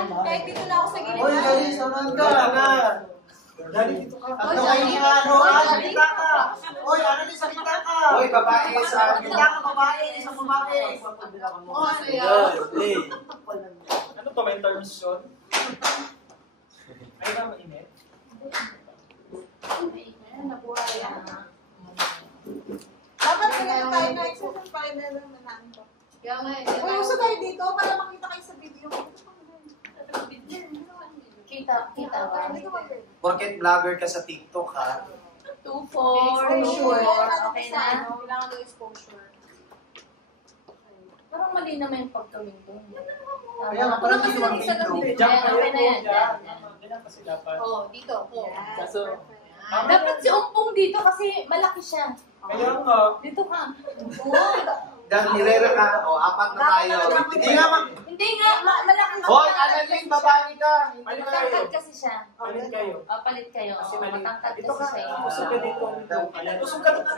Kahit dito na ako sa gilid. Hoy, Dali, samahan ka. Dali, dito ka. Ano kayo nga, ano? Sa gitna ka. Hoy, ano din sa gitna ka? Hoy, babae sa gitna ka, babae. Isang babae. Ano to, may terms yun? Ay, ba mainit? Dapat ganyan tayo na exercise para na lang naman to. Uy, uso tayo dito para makita kayo sa video. Kita ba? Porket vlogger ka sa TikTok, ha? 2, 4, Exposure. okay na? Kailangan ng exposure. Parang mali naman yung pagkawin ko. Kaya nga, parang hindi naman isa lang video. dito. Diyan kayo Okay na yan, po, yan. Diyan kasi dapat. Oh, dito. Oh. Kaso, Dapat si Umpong dito kasi malaki siya. kaya nga, Dito ka. Dahil nirera ka, o, apat na tayo. Hindi nga mag... Hindi nga, malaki ka. Hoy, Annalyn, babae ka. alin kayo? Matangkad kasi siya. Alin kayo? Palit kayo. Kasi Oo, mali. matangkad Dito ka, kasi siya. usog ka dito. Usog ka dito.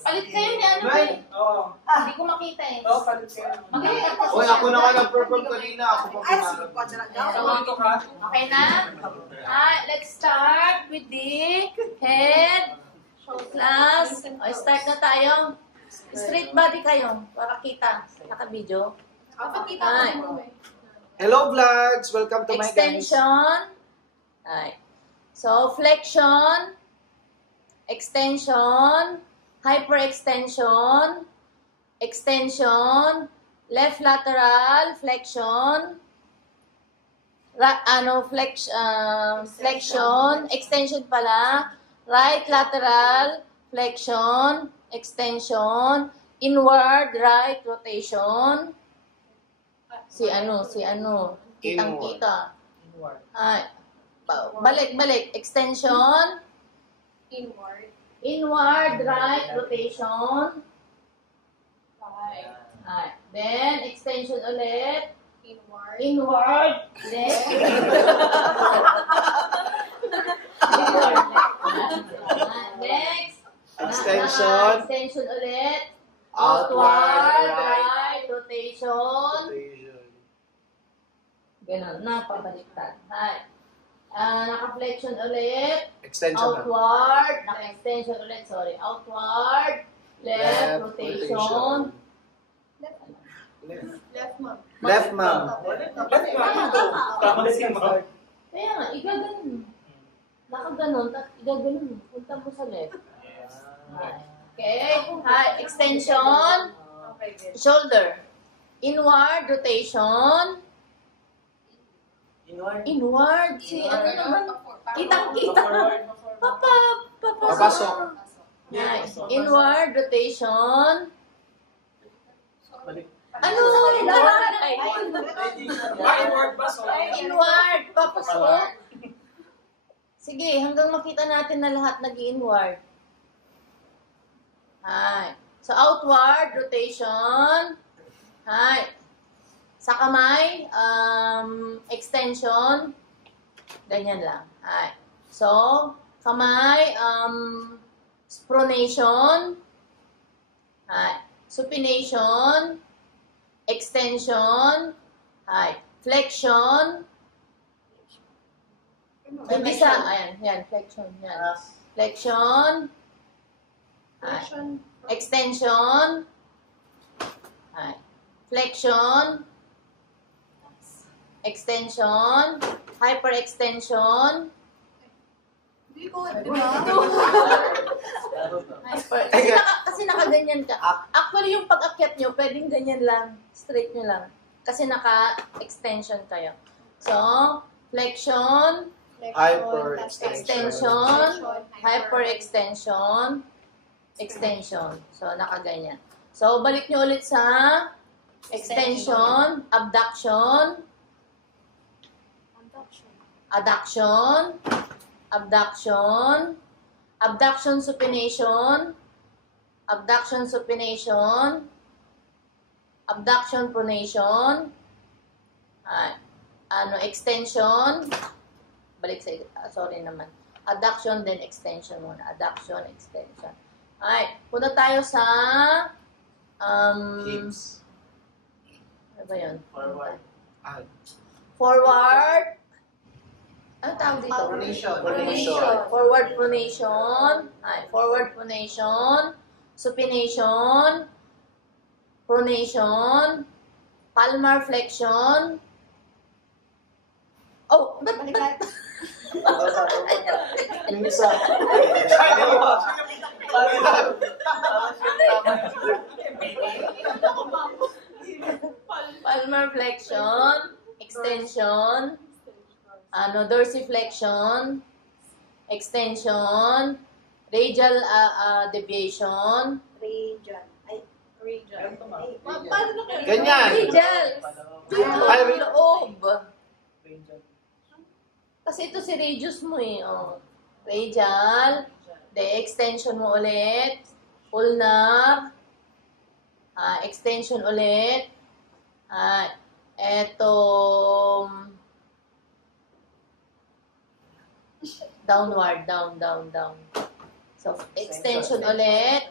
Palit kayo ni ano ba eh. Oo. Hindi ko makita eh. Oo, palit kayo. Maganda kasi Hoy, siya. ako na nga nag-perform kanina. Ako pa pumarap. So, dito ka. Okay na? Let's start with the head. Class. Start na tayo. Straight body kayo para kita. Naka-video. Dapat kita Ay. ko eh. Hello, vlogs. Welcome to my guys. Extension. Ay. So, flexion. Extension. Hyperextension. Extension. Left lateral. Flexion. Flexion. Extension pala. Right lateral. Flexion. Extension. Inward. Right rotation. Si ano. Kitang-kita. Inward. Ay. Balik. Extension. Inward. Inward. Right rotation. Ay. Then, extension ulit. Inward. Inward. Left. Inward. Next. Extension. Extension ulit. Outward, right. Right. Rotation. Ganun. Napabaliktad. Hi. Naka-flexion ulit. Extension na. Outward. Naka-extension ulit. Sorry. Outward. Left. Rotation. Left, ma'am. Left, ma'am. Tama si ma'am. Kaya nga, igaganon. Nakaganon, igaganon. Punta mo sa left. Okay. Hi. Extension. Okay, good. Shoulder. Inward rotation. Inward. Inward. Si ano naman? Kitang-kita. Papasok. Nice. Inward rotation. Balik. Ano? Inward. Inward ba? Sorry. Inward. Papasok. Sige, hanggang makita natin na lahat nag-inward. Hi. So, outward rotation. Hi. Sa kamay, extension. Ganyan lang. Hi. So, kamay, pronation. Hi. Supination. Extension. Hi. Flexion. Hindi sa, ayan, yan, flexion, yan. Flexion. Hi. Extension. Hi. Flexion. Extension. Hyperextension. Hindi ko, di ba? Kasi nakaganyan ka. Actually, yung pag-akyat nyo, pwedeng ganyan lang. Straight nyo lang. Kasi naka-extension kayo. So, flexion. Extension. Hyperextension. Extension. So, nakaganyan. So, balik nyo ulit sa extension, abduction, adduction, abduction, abduction supination, abduction supination, abduction pronation, extension, balik sa, sorry naman, adduction then extension muna, adduction, extension. Alright, punta tayo sa Hips. ano ba yun? Forward. Forward. Ano tawag dito? Pronation. Pronation. Forward pronation. Ay, forward pronation. Supination. Pronation. Palmar flexion. Oh, ba't? Yung isa. Palmar flexion. Extension. Dorsiflexion. Extension. Radial deviation. Region. Ay, region. Ganyan. Radial. Dito, Ay, loob. Kasi ito si radius mo eh. Oh. Radial. De extension mo ulit. Ulnar. Extension ulit. Eto. Downward. Down. So, extension ulit.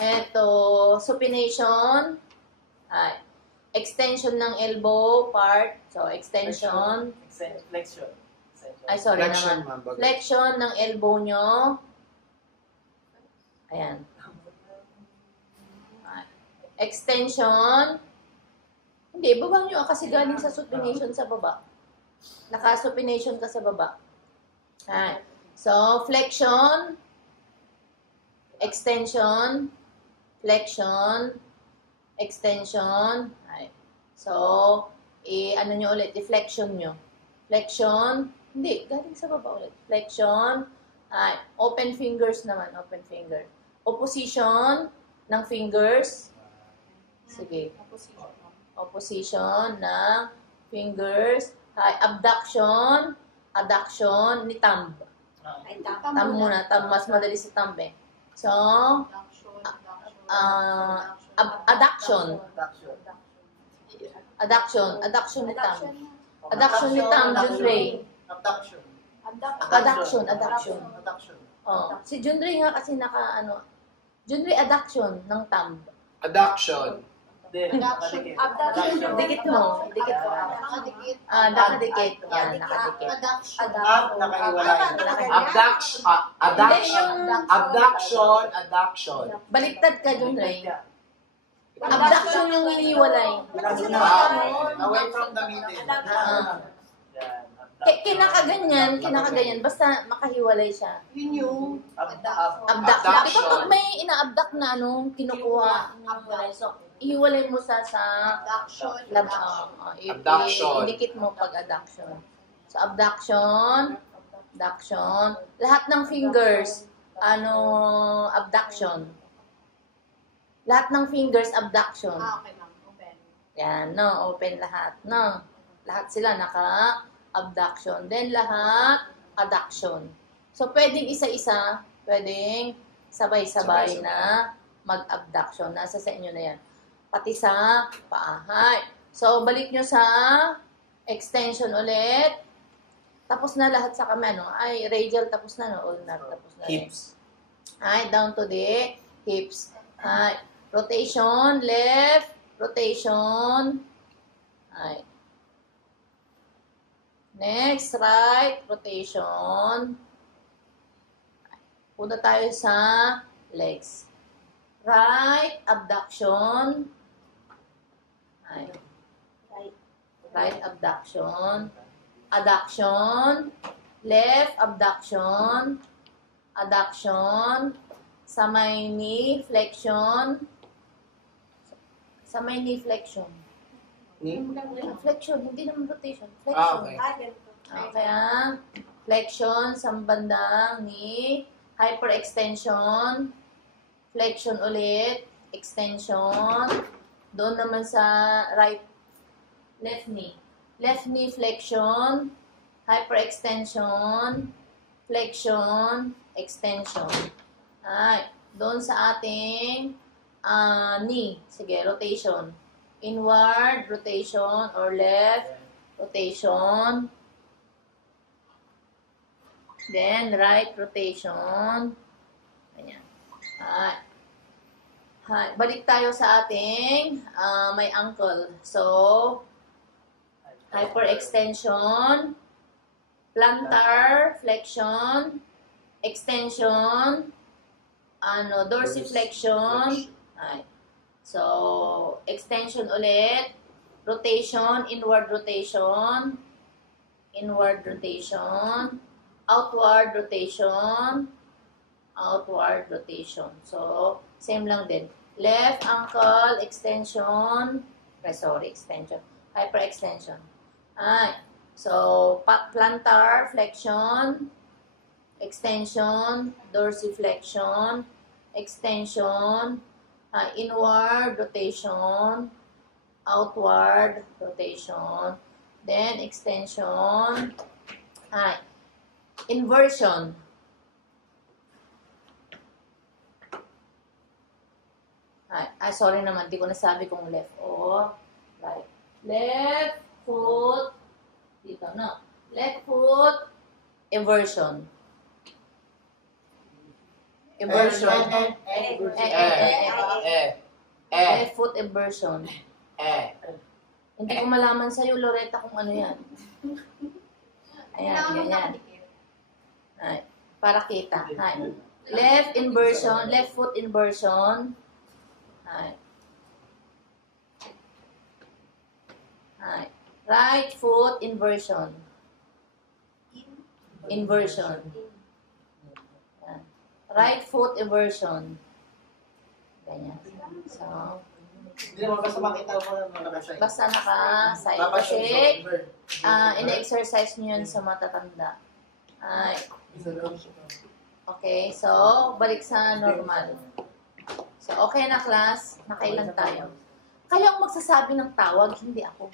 Eto. Supination. Extension ng elbow part. So, extension. Flexion. Ay, sorry Flexion, naman. ma'am. Flexion ng elbow nyo. Ayan. Extension. Hindi, baba nyo kasi galing sa supination sa baba. Naka-supination ka sa baba. Ayan. So, flexion. Extension. Flexion. Extension. Ayan. So, ano nyo ulit, deflection nyo. Flexion. Hindi, galing sa baba ulit. Flexion. Open fingers naman, open finger. Opposition ng fingers. Sige. Opposition ng fingers. Abduction. Adduction ni thumb. Thumb muna. Thumb, mas madali si thumb eh. So, adduction. Adduction ni thumb. Adduction ni thumb, Junrei. Adduction. Oh, si Junrei nga kasi Junrei adduction ng thumb. Adduction. Dikit mo. Nakadikit. Yan, nakadikit. Adduction. Baliktad ka, Junrei. Abduction yung iniwalay. Away from the middle. Kinakaganyan, basta makahiwalay siya. Yun yung Abduction. Di ba pag may ina-abduct na kinukuha, so, ihiwalay mo sa abduction. Idikit mo pag adduction. So, abduction. Lahat ng fingers, abduction. Lahat ng fingers, abduction. Okay, ma'am. Open. Yan, no? Open lahat, no? Lahat sila naka-abduction. Then, lahat, adduction. So, pwedeng isa-isa, pwedeng sabay-sabay na mag-abduction. Nasa sa inyo na yan. Pati sa paa. So, balik nyo sa extension ulit. Tapos na lahat sa kamay, no? Radial, tapos na, no? Ulnar, tapos na. Hips. Down to the hips. Rotation, left, rotation. Next, right, rotation. Punta tayo sa legs. Right, abduction. Right, abduction. Adduction. Left, abduction. Adduction. Sa may knee, flexion. Sa may knee, flexion. Flexion, hindi naman rotation. Flexion. Okay. Kaya, flexion sa bandang knee. Hyperextension. Flexion ulit. Extension. Doon naman sa left knee. Left knee, flexion. Hyperextension. Flexion. Extension. Doon sa ating knee. Sige, rotation. Inward, rotation, or left, rotation. Then, right, rotation. Ayan. Balik tayo sa ating may ankle. So, hyperextension, plantar flexion, extension, dorsiflexion. Ay. So, extension ulit, rotation, inward rotation, outward rotation, outward rotation. So, same lang din. Left ankle extension, extension, hyperextension. Ay. So, plantar flexion, extension, dorsiflexion, extension, inward rotation, outward rotation, then extension, inversion. Sorry naman, di ko nasabi kung left or right. Left foot, dito, no? Left foot, inversion. Inversion. Left foot inversion. Hindi ko malaman sa'yo, Loretta, kung ano yan. Ayan, ganyan. Ay, para kita. Ay. Left inversion, left foot inversion. Ay. Ay. Right foot inversion. Inversion. Ayan. Right foot inversion. Ganyan. So, Hindi naman basta makita ko lang nakasay. basta naka-side. Kasi, ina-exercise nyo yun sa matatanda. Ay. Okay, so, balik sa normal. So, okay na class. Nakailan tayo? Kayo ang magsasabi ng tawag, hindi ako.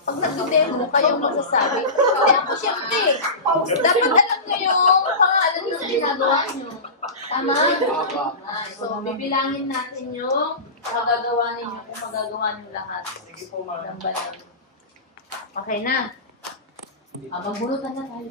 Pag nag-demo, kayo ang magsasabi. Hindi ako, syempre. Dapat alam nyo yung pangalan ng ginagawa nyo. Tama? So, bibilangin natin yung magagawa ninyo kung magagawa nyo lahat. Sige po, ma'am. Okay na. Magbunutan na tayo.